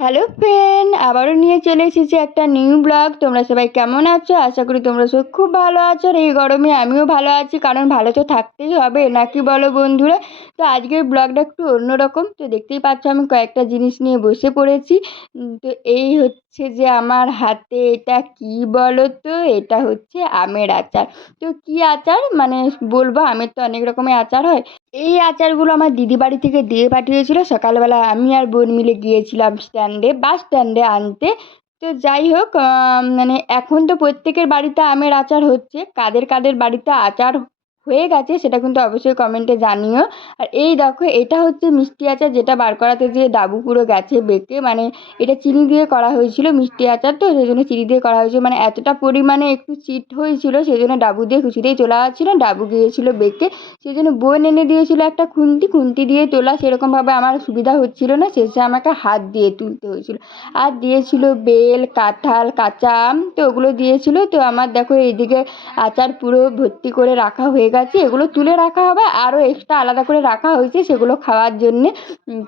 Hello friend, আবারও নিয়ে চলে এসেছি একটা নিউ ব্লগ। তোমরা সবাই কেমন আছো? আশা করি তোমরা সব খুব ভালো আছো। আর এই গরমে আমিও ভালো আছি, কারণ ভালো তো থাকতেই হবে নাকি বলো বন্ধুরা? তো আজকের ব্লগটা একটু অন্যরকম। তো দেখতেই পাচ্ছ আমি কয়েকটা জিনিস নিয়ে বসে পড়েছি। তো এই হচ্ছে যে আমার হাতে এটা কি বলো তো? এটা হচ্ছে আমের আচার। তো কি আচার মানে বলবো, আমের তো অনেক রকমের আচার হয়। এই আচারগুলো আমার দিদি বাড়ি থেকে দিয়ে পাঠিয়েছিল। সকালবেলা আমি আর বোন মিলে গিয়েছিলাম বাস স্ট্যান্ডে আনতে। তো যাই হোক, মানে এখন তো প্রত্যেকের বাড়িতে আমের আচার হচ্ছে। কাদের কাদের বাড়িতে আচার হয়ে গেছে সেটা কিন্তু অবশ্যই কমেন্টে জানিও। আর এই দেখো, এটা হচ্ছে মিষ্টি আচার, যেটা বার করাতে যে ডাবু পুরো গেছে বেঁকে। মানে এটা চিনি দিয়ে করা হয়েছিল, মিষ্টি আচার তো সেই জন্য চিনি দিয়ে করা হয়েছিল। মানে এতটা পরিমাণে একটু চিট হয়েছিল, সেই জন্য ডাবু দিয়ে কিছুতেই তোলা যাচ্ছিল, ডাবু গিয়েছিল বেঁকে। সেই জন্য বোন এনে দিয়েছিল একটা খুন্তি, খুন্তি দিয়ে তোলা সেরকমভাবে আমার সুবিধা হচ্ছিল না, শেষে আমাকে হাত দিয়ে তুলতে হয়েছিল। আর দিয়েছিল বেল, কাঁঠাল, কাঁচা আম, তো ওগুলো দিয়েছিল। তো আমার দেখো এইদিকে আচার পুরো ভর্তি করে রাখা হয়ে গেছে। এগুলো তুলে রাখা হবে, আরও এক্সট্রা আলাদা করে রাখা হয়েছে সেগুলো খাওয়ার জন্যে।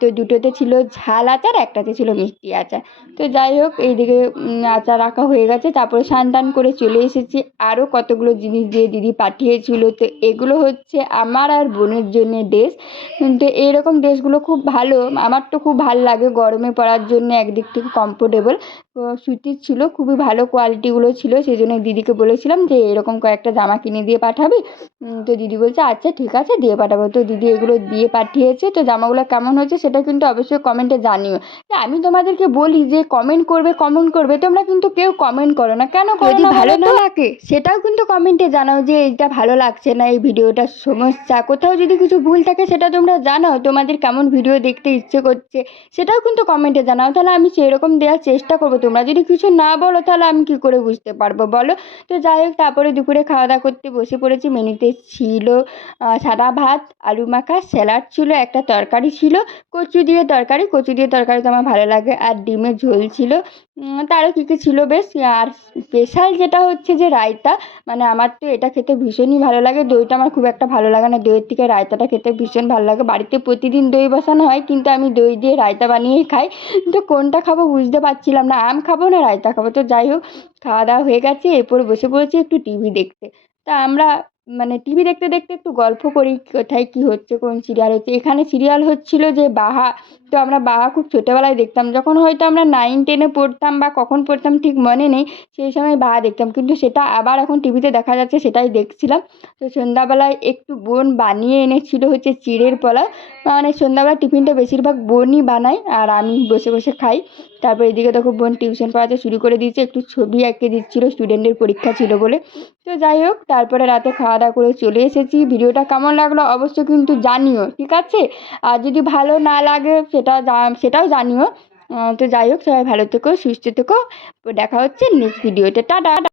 তো দুটোতে ছিল ঝাল আচার, একটাতে ছিল মিষ্টি আচার। তো যাই হোক, এইদিকে আচার রাখা হয়ে গেছে। তারপরে স্নান টান করে চলে এসেছি। আরও কতগুলো জিনিস দিয়ে দিদি পাঠিয়েছিল। তো এগুলো হচ্ছে আমার আর বোনের জন্য ড্রেস। তো এইরকম ড্রেসগুলো খুব ভালো, আমার তো খুব ভালো লাগে গরমে পরার জন্য, একদিক থেকে কমফোর্টেবল। সুতির ছিল, খুবই ভালো কোয়ালিটিগুলো ছিল। সেই জন্য দিদিকে বলেছিলাম যে এরকম কয়েকটা জামা কিনে দিয়ে পাঠাবি। তো দিদি বলছে আচ্ছা ঠিক আছে দিয়ে পাঠাবো। তো দিদি এগুলো দিয়ে পাঠিয়েছে। তো জামাগুলো কেমন হয়েছে সেটা কিন্তু অবশ্যই কমেন্টে জানিও। আমি তোমাদেরকে বলি যে কমেন্ট করবে, তোমরা কিন্তু কেউ কমেন্ট করো না, কেন করো যদি না ভালো বলো না তো? লাগে সেটাও কিন্তু কমেন্টে জানাও যে এইটা ভালো লাগছে না, এই ভিডিওটার সমস্যা কোথাও যদি কিছু ভুল থাকে সেটা তোমরা জানাও। তোমাদের কেমন ভিডিও দেখতে ইচ্ছে করছে সেটাও কিন্তু কমেন্টে জানাও, তাহলে আমি সেরকম দেওয়ার চেষ্টা করবো। তোমরা যদি কিছু না বলো তাহলে আমি কি করে বুঝতে পারবো বলো? তো যাই হোক, তারপরে দুপুরে খাওয়া দাওয়া করতে বসে পড়েছি। মেনুতে ছিল সাদা ভাত, আলু মাখা, স্যালাড ছিল, একটা তরকারি ছিল, কচু দিয়ে তরকারি। কচু দিয়ে তরকারি তো আমার ভালো লাগে। আর ডিমের ঝোল ছিল। তারও কী কী ছিল বেশ। আর স্পেশাল যেটা হচ্ছে যে রায়তা, মানে আমার তো এটা খেতে ভীষণই ভালো লাগে। দইটা আমার খুব একটা ভালো লাগে না, দইয়ের থেকে রায়তাটা খেতে ভীষণ ভালো লাগে। বাড়িতে প্রতিদিন দই বসানো হয়, কিন্তু আমি দই দিয়ে রায়তা বানিয়েই খাই। তো কোনটা খাবো বুঝতে পারছিলাম না, আম খাবো না রায়তা খাবো। তো যাই হোক, খাওয়া দাওয়া হয়ে গেছে, এরপর বসে পড়েছি একটু টিভি দেখতে। তা আমরা মানে টিভি দেখতে দেখতে একটু গল্প করি, কোথায় কি হচ্ছে, কোন সিরিয়াল হচ্ছে। এখানে সিরিয়াল হচ্ছিল যে বাহা। তো আমরা বাহা খুব ছোটোবেলায় দেখতাম, যখন হয়তো আমরা 9-10-এ পড়তাম বা কখন পড়তাম ঠিক মনে নেই। সেই সময় বাহা দেখতাম, কিন্তু সেটা আবার এখন টিভিতে দেখা যাচ্ছে, সেটাই দেখছিলাম। তো সন্ধ্যাবেলায় একটু বোন বানিয়ে এনেছিল হচ্ছে চিড়ের পোলাও। মানে সন্ধ্যাবেলা টিফিনটা বেশিরভাগ বোনই বানায়, আর আমি বসে বসে খাই। তারপর এদিকে দেখো বোন টিউশন পড়াতে শুরু করে দিয়েছে, একটু ছবি এঁকে দিচ্ছিল, স্টুডেন্টের পরীক্ষা ছিল বলে। তো যাই হোক, তারপরে রাতে খাওয়া দাওয়া করে চলে এসেছি। ভিডিওটা কেমন লাগলো অবশ্যই কিন্তু জানিও, ঠিক আছে? আর যদি ভালো না লাগে সেটাও জানিও। তো যাই হোক, সবাই ভালো থেকো, সুস্থ থেকো। দেখা হচ্ছে নেক্সট ভিডিওতে। টাটা।